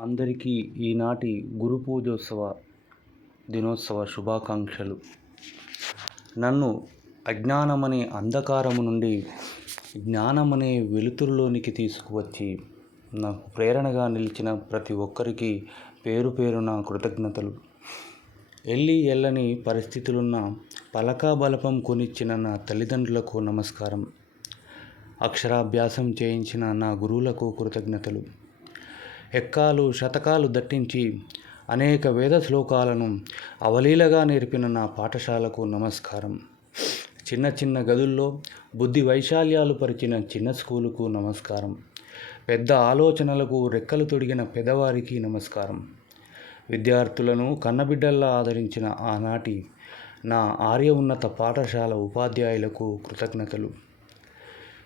అందరికీ ఈనాటి గురు పూజోత్సవ దినోత్సవ శుభాకాంక్షలు. నన్ను అజ్ఞానమనే అంధకారము నుండి జ్ఞానమనే వెలుతురులోనికి తీసుకువచ్చి నాకు ప్రేరణగా నిలిచిన ప్రతి ఒక్కరికి పేరు పేరున కృతజ్ఞతలు. ఎల్లి ఎల్లని పరిస్థితులున్న పలకా బలపం కొనిచ్చిన నా తల్లిదండ్రులకు నమస్కారం. అక్షరాభ్యాసం చేయించిన నా గురువులకు కృతజ్ఞతలు. ఎక్కాలు శతకాలు దట్టించి అనేక వేద శ్లోకాలను అవలీలగా నేర్పిన నా పాఠశాలకు నమస్కారం. చిన్న చిన్న గదుల్లో బుద్ధి వైశాల్యాలు పరిచిన చిన్న స్కూలుకు నమస్కారం. పెద్ద ఆలోచనలకు రెక్కలు తొడిగిన పెద్దవారికి నమస్కారం. విద్యార్థులను కన్నబిడ్డల్లా ఆదరించిన ఆనాటి నా ఆర్య ఉన్నత పాఠశాల ఉపాధ్యాయులకు కృతజ్ఞతలు.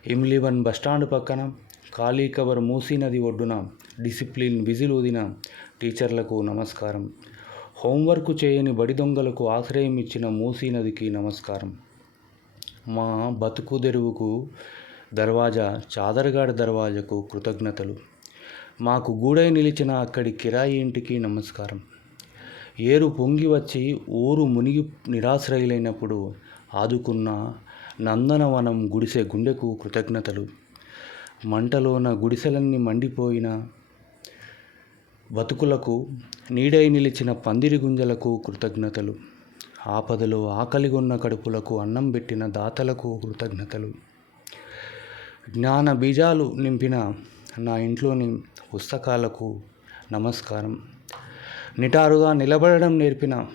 ఇమ్లివన్ బస్టాండ్ పక్కన ఖాళీ కవర్ మూసీ నది ఒడ్డున డిసిప్లిన్ విజిల్ ఊదిన టీచర్లకు నమస్కారం. హోంవర్క్ చేయని బడి దొంగలకు ఆశ్రయం ఇచ్చిన మూసీ నదికి నమస్కారం. మా బతుకు తెరువుకు దర్వాజా చాదరగాడి దర్వాజకు కృతజ్ఞతలు. మాకు గూడై నిలిచిన అక్కడి కిరాయి ఇంటికి నమస్కారం. ఏరు పొంగి వచ్చి ఊరు మునిగి నిరాశ్రయులైనప్పుడు ఆదుకున్న నందనవనం గుడిసె గుండెకు కృతజ్ఞతలు. మంటలోన గుడిసెలన్నీ మండిపోయిన బతుకులకు నీడై నిలిచిన పందిరి గుంజలకు కృతజ్ఞతలు. ఆపదలో ఆకలిగొన్న కడుపులకు అన్నం పెట్టిన దాతలకు కృతజ్ఞతలు. జ్ఞాన బీజాలు నింపిన నా ఇంట్లోని పుస్తకాలకు నమస్కారం. నిటారుగా నిలబడడం నేర్పిన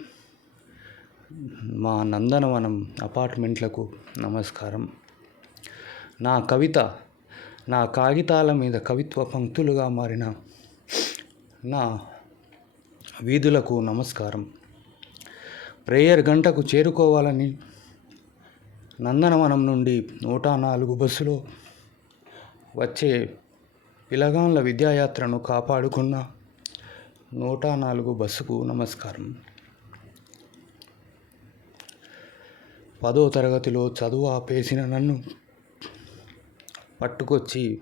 మా నందనవనం అపార్ట్మెంట్లకు నమస్కారం. నా కవిత నా కాగితాల మీద కవిత్వ పంక్తులుగా మారిన నా వీధులకు నమస్కారం. ప్రేయర్ గంటకు చేరుకోవాలని నందనవనం నుండి నూట నాలుగు బస్సులో వచ్చే పిలగాండ్ల విద్యాయాత్రను కాపాడుకున్న నూట నాలుగు బస్సుకు నమస్కారం. పదో తరగతిలో చదువు ఆపేసిన నన్ను పట్టుకొచ్చి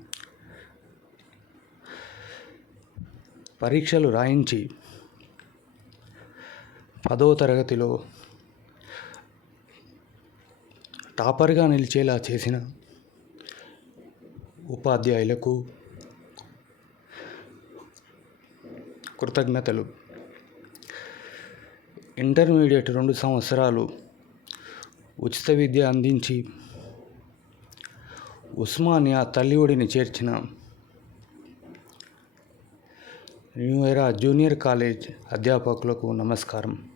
పరీక్షలు రాయించి పదో తరగతిలో టాపర్గా నిలిచేలా చేసిన ఉపాధ్యాయులకు కృతజ్ఞతలు. ఇంటర్మీడియట్ రెండు సంవత్సరాలు ఉచిత విద్య అందించి ఉస్మానియా తల్లి ఒడిని చేర్చిన న్యూ ఎరా జూనియర్ కాలేజ్ అధ్యాపకులకు నమస్కారం.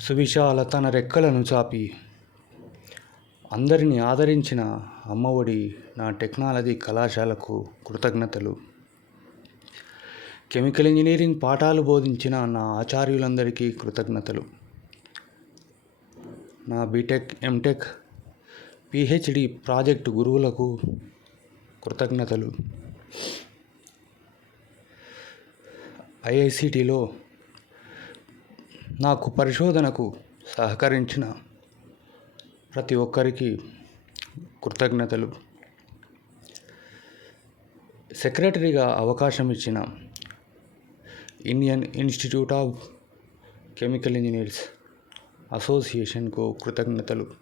సువిశాల తన రెక్కలను చాపి అందరిని ఆదరించిన అమ్మఒడి నా టెక్నాలజీ కళాశాలకు కృతజ్ఞతలు. కెమికల్ ఇంజనీరింగ్ పాఠాలు బోధించిన నా ఆచార్యులందరికీ కృతజ్ఞతలు. నా బీటెక్ ఎంటెక్ పిహెచ్డి ప్రాజెక్టు గురువులకు కృతజ్ఞతలు. ఐఐసిటిలో నాకు పరిశోధనకు సహకరించిన ప్రతి ఒక్కరికి కృతజ్ఞతలు. సెక్రటరీగా అవకాశం ఇచ్చిన Indian institute of chemical engineers అసోసియేషన్కు కృతజ్ఞతలు.